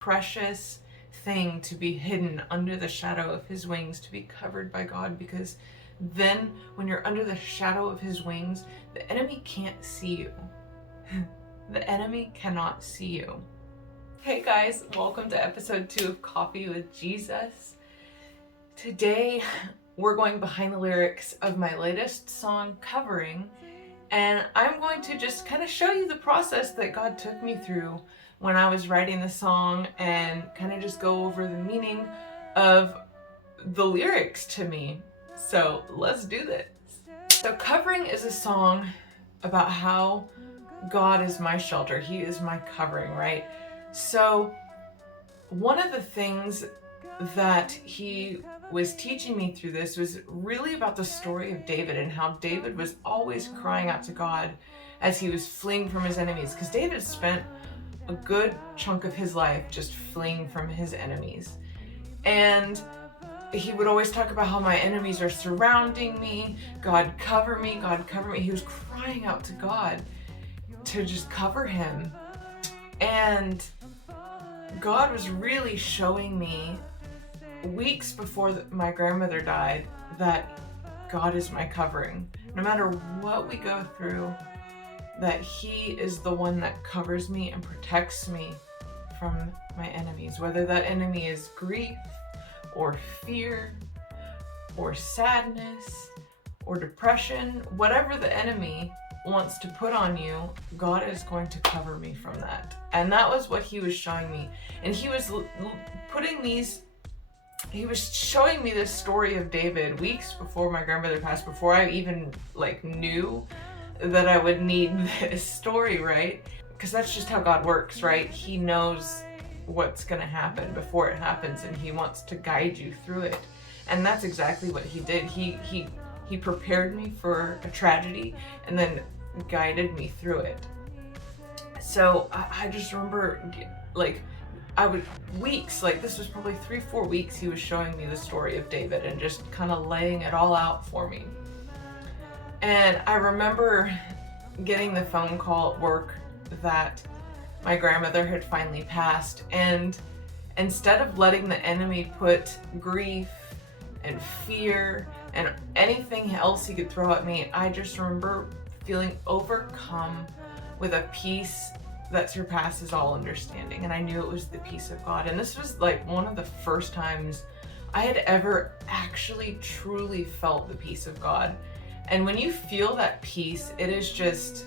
precious thing to be hidden under the shadow of his wings, to be covered by God, because then when you're under the shadow of his wings, the enemy can't see you. The enemy cannot see you. Hey guys, welcome to episode 2 of Coffee with Jesus. Today we're going behind the lyrics of my latest song, Covering, and I'm going to just kind of show you the process that God took me through when I was writing the song, and kind of just go over the meaning of the lyrics to me. So let's do this. So Covering is a song about how God is my shelter. He is my covering, right? So one of the things that he was teaching me through this was really about the story of David, and how David was always crying out to God as he was fleeing from his enemies, because David spent a good chunk of his life just fleeing from his enemies. And he would always talk about how my enemies are surrounding me. God cover me, God cover me. He was crying out to God to just cover him. And God was really showing me weeks before my grandmother died that God is my covering. No matter what we go through, that he is the one that covers me and protects me from my enemies, whether that enemy is grief or fear or sadness or depression. Whatever the enemy wants to put on you, God is going to cover me from that. And that was what he was showing me. And he was showing me this story of David weeks before my grandmother passed, before I even knew that I would need this story, right? Because that's just how God works, right? He knows what's going to happen before it happens, and he wants to guide you through it. And that's exactly what he did. He prepared me for a tragedy and then guided me through it. So I just remember this was probably 3-4 weeks, he was showing me the story of David and just kind of laying it all out for me. And I remember getting the phone call at work that my grandmother had finally passed, and instead of letting the enemy put grief and fear and anything else he could throw at me, I just remember feeling overcome with a peace that surpasses all understanding. And I knew it was the peace of God. And this was one of the first times I had ever actually truly felt the peace of God. And when you feel that peace, it is just,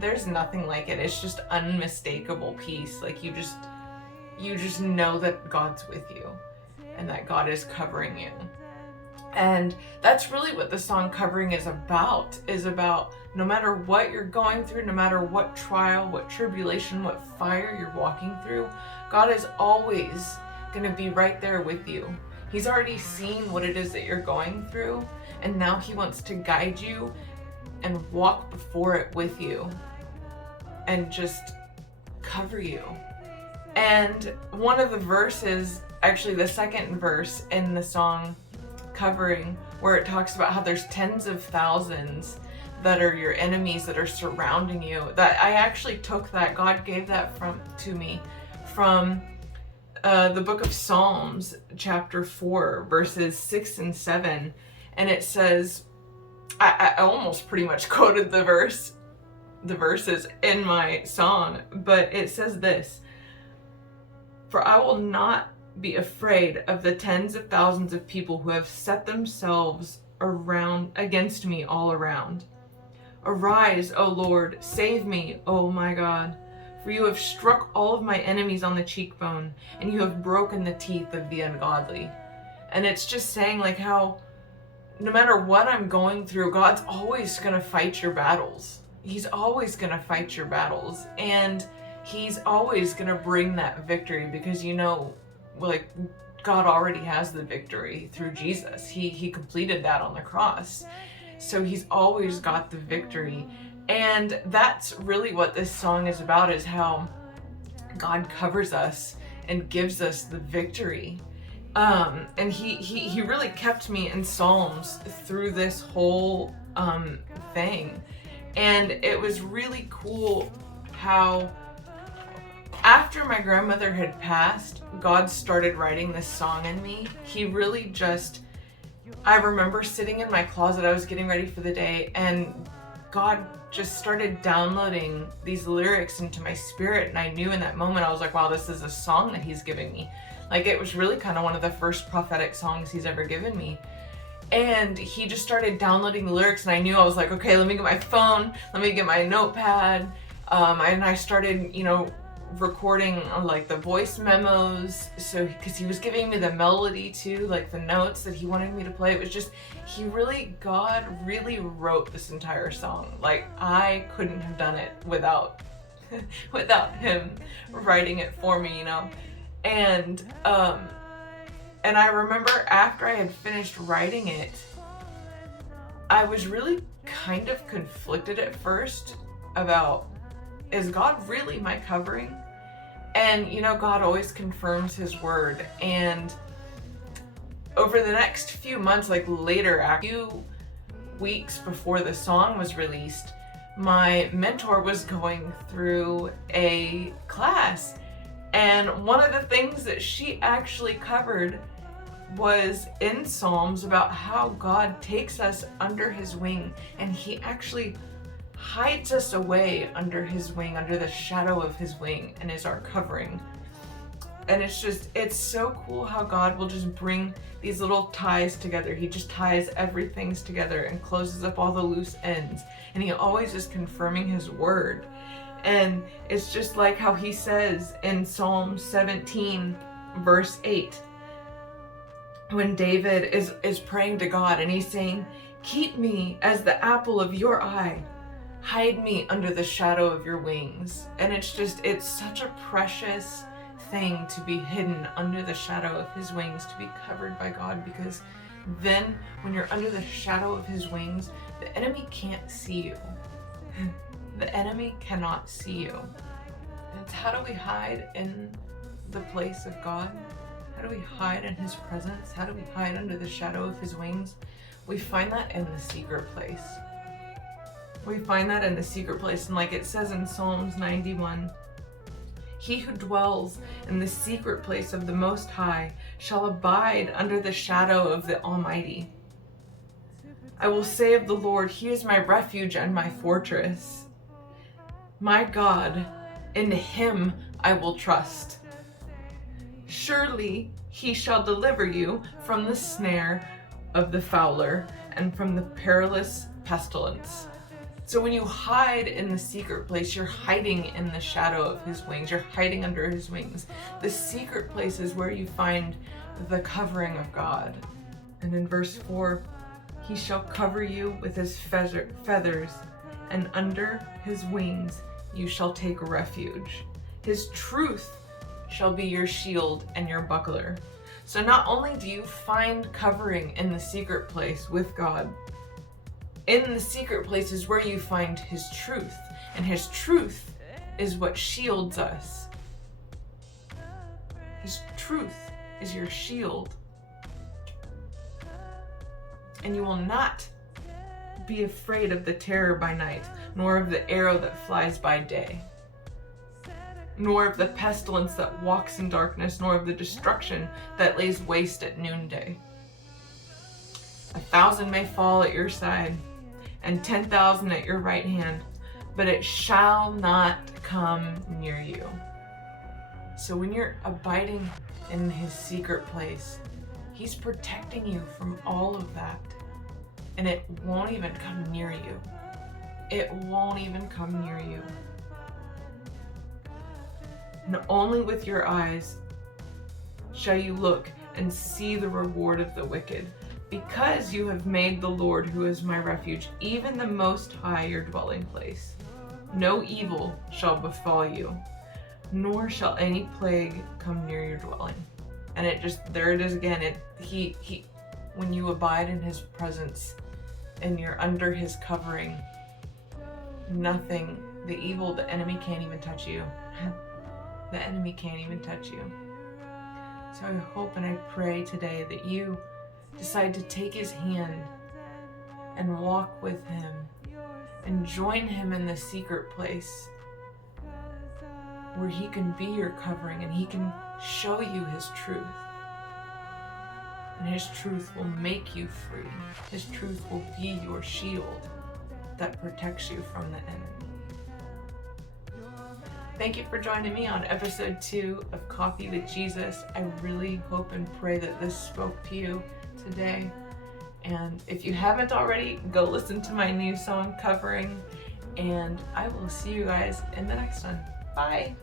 there's nothing like it. It's just unmistakable peace. You just know that God's with you and that God is covering you. And that's really what the song Covering is about no matter what you're going through, no matter what trial, what tribulation, what fire you're walking through, God is always going to be right there with you. He's already seen what it is that you're going through, and now he wants to guide you and walk before it with you and just cover you. And one of the verses, actually the second verse in the song Covering, where it talks about how there's tens of thousands that are your enemies that are surrounding you, that I actually took that, God gave that to me from the book of Psalms, chapter 4, verses 6 and 7. And it says, I almost pretty much quoted the verses in my song, but it says this: "For I will not be afraid of the tens of thousands of people who have set themselves around against me all around. Arise, O Lord, save me, O my God. For you have struck all of my enemies on the cheekbone, and you have broken the teeth of the ungodly." And it's just saying how no matter what I'm going through, God's always going to fight your battles. He's always going to fight your battles. And he's always going to bring that victory, because God already has the victory through Jesus. He completed that on the cross. So he's always got the victory. And that's really what this song is about, is how God covers us and gives us the victory. And he really kept me in Psalms through this whole thing. And it was really cool how after my grandmother had passed, God started writing this song in me. He really just, I remember sitting in my closet, I was getting ready for the day, and God just started downloading these lyrics into my spirit. And I knew in that moment, I was like, wow, this is a song that he's giving me. Like, it was really kind of one of the first prophetic songs he's ever given me. And he just started downloading the lyrics, and I knew, I was like, okay, let me get my phone, let me get my notepad. And I started, recording like the voice memos. So, because he was giving me the melody too, like the notes that he wanted me to play. It was just, God really wrote this entire song. Like, I couldn't have done it without him writing it for me, And I remember after I had finished writing it, I was really kind of conflicted at first about, is God really my covering? And God always confirms his word. And over the next few months, like later, a few weeks before the song was released, my mentor was going through a class. And one of the things that she actually covered was in Psalms about how God takes us under his wing, and he actually hides us away under his wing, under the shadow of his wing, and is our covering. And it's so cool how God will just bring these little ties together. He just ties everything together and closes up all the loose ends. And he always is confirming his word. And it's just like how he says in Psalm 17, verse 8, when David is praying to God, and he's saying, keep me as the apple of your eye. Hide me under the shadow of your wings. And it's such a precious thing to be hidden under the shadow of his wings, to be covered by God, because then when you're under the shadow of his wings, the enemy can't see you. The enemy cannot see you. And it's, how do we hide in the place of God? How do we hide in his presence? How do we hide under the shadow of his wings? We find that in the secret place. We find that in the secret place. And like it says in Psalms 91, he who dwells in the secret place of the Most High shall abide under the shadow of the Almighty. I will say of the Lord, he is my refuge and my fortress. My God, in him I will trust. Surely he shall deliver you from the snare of the fowler and from the perilous pestilence. So when you hide in the secret place, you're hiding in the shadow of his wings. You're hiding under his wings. The secret place is where you find the covering of God. And in verse 4, he shall cover you with his feathers, and under his wings you shall take refuge. His truth shall be your shield and your buckler. So not only do you find covering in the secret place with God, in the secret place is where you find his truth. And his truth is what shields us. His truth is your shield. And you will not be afraid of the terror by night, nor of the arrow that flies by day, nor of the pestilence that walks in darkness, nor of the destruction that lays waste at noonday. 1,000 may fall at your side, and 10,000 at your right hand, but it shall not come near you. So when you're abiding in his secret place, he's protecting you from all of that, and it won't even come near you. It won't even come near you. And only with your eyes shall you look and see the reward of the wicked, because you have made the Lord, who is my refuge, even the Most High, your dwelling place. No evil shall befall you, nor shall any plague come near your dwelling. And there it is again. When you abide in his presence and you're under his covering, nothing, the enemy can't even touch you. The enemy can't even touch you. So I hope and I pray today that you decide to take his hand and walk with him and join him in the secret place where he can be your covering and he can show you his truth. And his truth will make you free. His truth will be your shield that protects you from the enemy. Thank you for joining me on episode 2 of Coffee with Jesus. I really hope and pray that this spoke to you today. And if you haven't already, go listen to my new song, Covering. And I will see you guys in the next one. Bye.